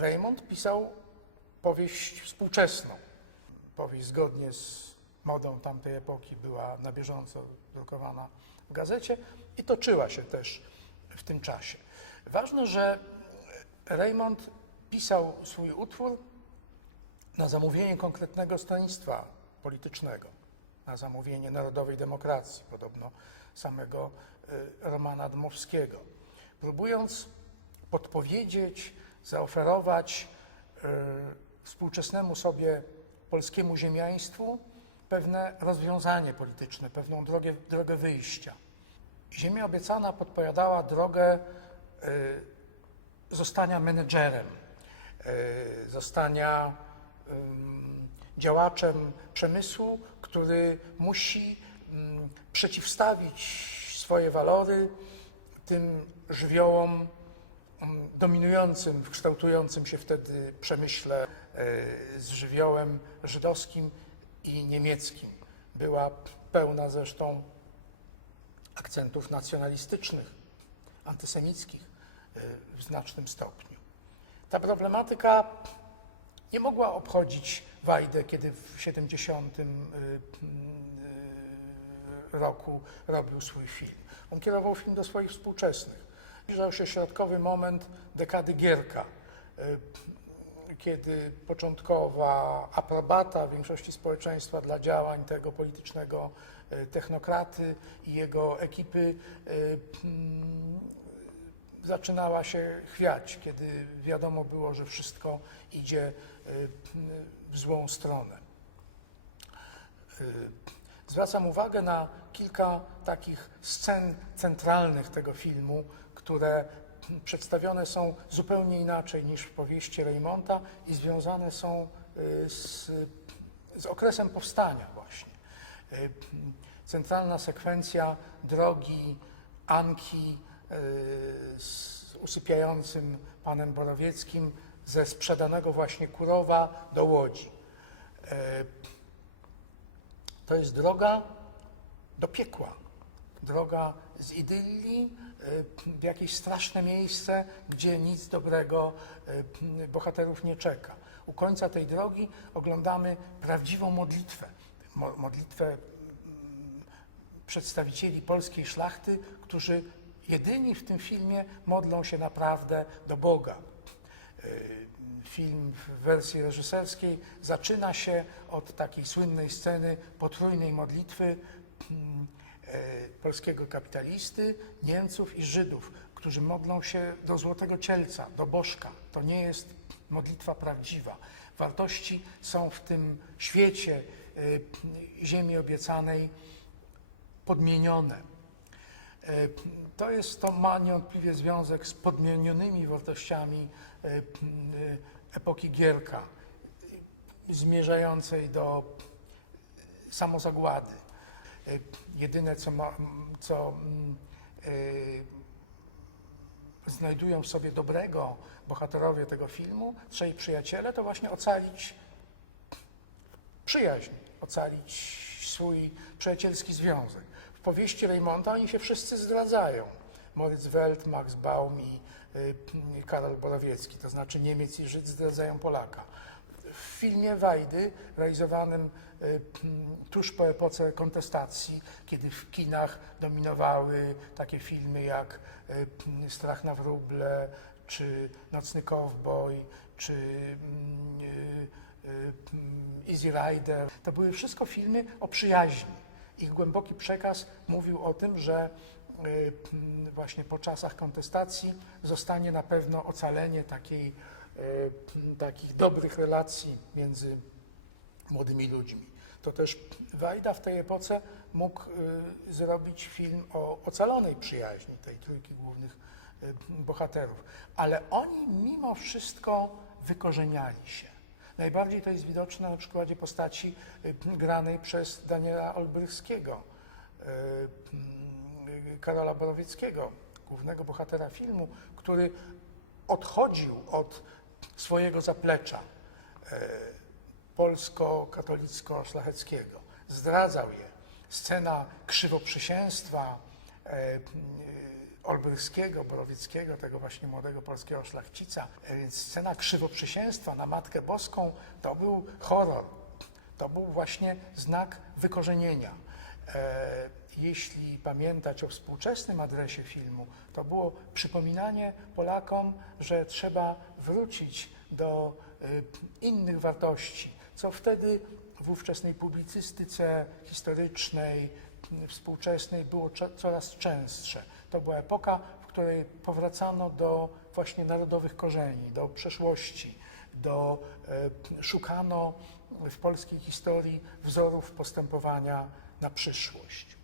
Raymond pisał powieść współczesną. Powieść zgodnie z modą tamtej epoki była na bieżąco drukowana w gazecie i toczyła się też w tym czasie. Ważne, że Raymond pisał swój utwór na zamówienie konkretnego stronnictwa politycznego, na zamówienie Narodowej Demokracji, podobno samego y, Romana Dmowskiego, próbując podpowiedzieć, zaoferować y, współczesnemu sobie polskiemu ziemiaństwu pewne rozwiązanie polityczne, pewną drogę, drogę wyjścia. Ziemia obiecana podpowiadała drogę y, zostania menedżerem, y, zostania działaczem przemysłu, który musi ym, przeciwstawić swoje walory tym żywiołom dominującym kształtującym się wtedy przemyśle y, z żywiołem żydowskim i niemieckim. Była pełna zresztą akcentów nacjonalistycznych, antysemickich y, w znacznym stopniu. Ta problematyka nie mogła obchodzić Wajdę, kiedy w 70 y, y, roku robił swój film. On kierował film do swoich współczesnych. Zbliżał się środkowy moment dekady Gierka, y, kiedy początkowa aprobata większości społeczeństwa dla działań tego politycznego y, technokraty i jego ekipy y, mm, zaczynała się chwiać, kiedy wiadomo było, że wszystko idzie w złą stronę. Zwracam uwagę na kilka takich scen centralnych tego filmu, które przedstawione są zupełnie inaczej niż w powieści Reymonta i związane są y, z, z okresem powstania właśnie. Y, Centralna sekwencja drogi Anki y, z usypiającym panem Borowieckim ze sprzedanego właśnie Kurowa do Łodzi. To jest droga do piekła, droga z idylli y, w jakieś straszne miejsce, gdzie nic dobrego y, bohaterów nie czeka. U końca tej drogi oglądamy prawdziwą modlitwę, mo- modlitwę mm, przedstawicieli polskiej szlachty, którzy jedyni w tym filmie modlą się naprawdę do Boga. Y, Film w wersji reżyserskiej zaczyna się od takiej słynnej sceny potrójnej modlitwy mm, e, polskiego kapitalisty, Niemców i Żydów, którzy modlą się do Złotego Cielca, do Bożka. To nie jest modlitwa prawdziwa. Wartości są w tym świecie e, ziemi obiecanej podmienione. E, To jest, to ma niewątpliwie związek z podmienionymi wartościami e, e, epoki Gierka, e, zmierzającej do samozagłady. E, Jedyne, co, ma, co e, znajdują w sobie dobrego bohaterowie tego filmu, trzej przyjaciele, to właśnie ocalić przyjaźń, ocalić swój przyjacielski związek. W powieści Reymonta oni się wszyscy zdradzają. Moritz Welt, Max Baum i y, Karol Borowiecki, to znaczy Niemiec i Żyd zdradzają Polaka. W filmie Wajdy, realizowanym y, tuż po epoce kontestacji, kiedy w kinach dominowały takie filmy jak y, Strach na wróble, czy Nocny Kowboj, czy mm, y, Easy Rider. To były wszystko filmy o przyjaźni. Ich głęboki przekaz mówił o tym, że właśnie po czasach kontestacji zostanie na pewno ocalenie takiej, takich dobrych relacji między młodymi ludźmi. To też Wajda w tej epoce mógł y, zrobić film o ocalonej przyjaźni tej trójki głównych y, bohaterów. Ale oni mimo wszystko wykorzeniali się. Najbardziej to jest widoczne na przykładzie postaci granej przez Daniela Olbrychskiego, Karola Borowieckiego, głównego bohatera filmu, który odchodził od swojego zaplecza y, polsko-katolicko-szlacheckiego. Zdradzał je. Scena krzywoprzysięstwa, e, y, Olbryskiego, Borowieckiego, tego właśnie młodego polskiego szlachcica. E, Więc scena krzywoprzysięstwa na Matkę Boską to był horror. To był właśnie znak wykorzenienia. Jeśli pamiętać o współczesnym adresie filmu, to było przypominanie Polakom, że trzeba wrócić do e, innych wartości, co wtedy w ówczesnej publicystyce historycznej, m, współczesnej było coraz częstsze. To była epoka, w której powracano do właśnie narodowych korzeni, do przeszłości, do, e, szukano w polskiej historii wzorów postępowania na przyszłość.